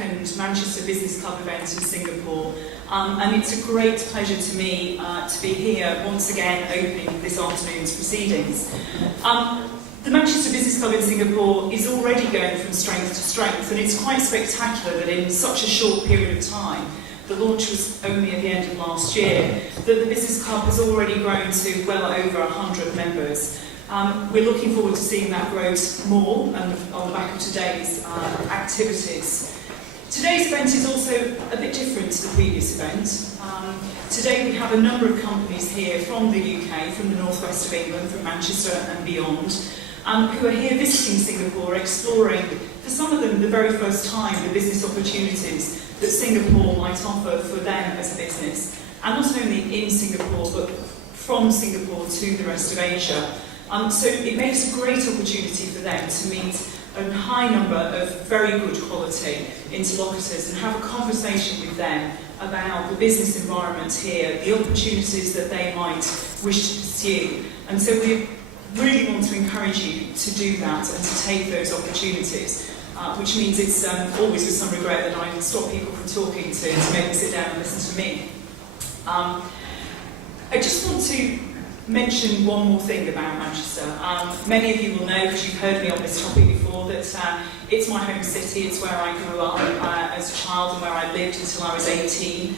second Manchester Business Club event in Singapore, and it's a great pleasure to me to be here once again opening this afternoon's proceedings. The Manchester Business Club in Singapore is already going from strength to strength, and it's quite spectacular that in such a short period of time, the launch was only at the end of last year, that the Business Club has already grown to well over 100 members. We're looking forward to seeing that growth more and on the back of today's activities. Today's event is also a bit different to the previous event. Today we have a number of companies here from the UK, from the northwest of England, from Manchester and beyond, who are here visiting Singapore, exploring, for some of them, the very first time, the business opportunities that Singapore might offer for them as a business, and not only in Singapore, but from Singapore to the rest of Asia. So it makes a great opportunity for them to meet a high number of very good quality interlocutors and have a conversation with them about the business environment here, the opportunities that they might wish to pursue. And so we really want to encourage you to do that and to take those opportunities, which means it's always with some regret that I stop people from talking to make them sit down and listen to me. I just want to mention one more thing about Manchester. Many of you will know, because you've heard me on this topic before, that it's my home city. It's where I grew up as a child and where I lived until I was 18.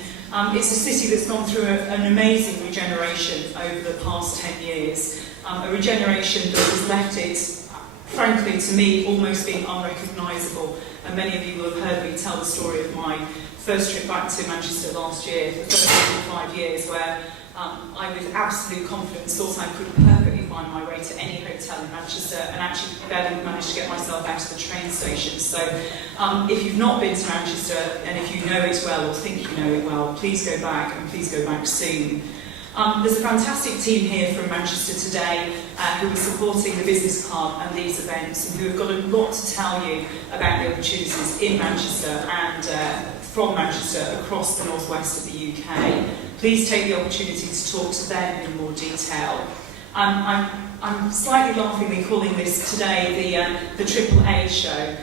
It's a city that's gone through an amazing regeneration over the past 10 years. A regeneration that has left it, frankly, to me, almost being unrecognisable. And many of you will have heard me tell the story of my first trip back to Manchester last year, the first 5 years, where I, with absolute confidence, thought I could perfectly find my way to any hotel in Manchester, and actually barely managed to get myself out of the train station. So if you've not been to Manchester, and if you know it well or think you know it well, please go back, and please go back soon. There's a fantastic team here from Manchester today who are supporting the Business Club and these events, and who have got a lot to tell you about the opportunities in Manchester and from Manchester across the northwest of the UK. Please take the opportunity to talk to them in more detail. I'm slightly laughingly calling this today the AAA show,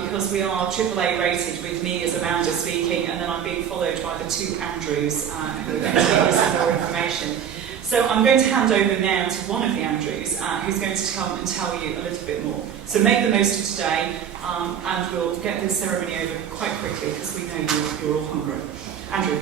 because we are AAA rated, with me as Amanda speaking, and then I'm being followed by the two Andrews who are going to give us some more information. So I'm going to hand over now to one of the Andrews who's going to come and tell you a little bit more. So make the most of today, and we'll get this ceremony over quite quickly because we know you're all hungry. Andrew.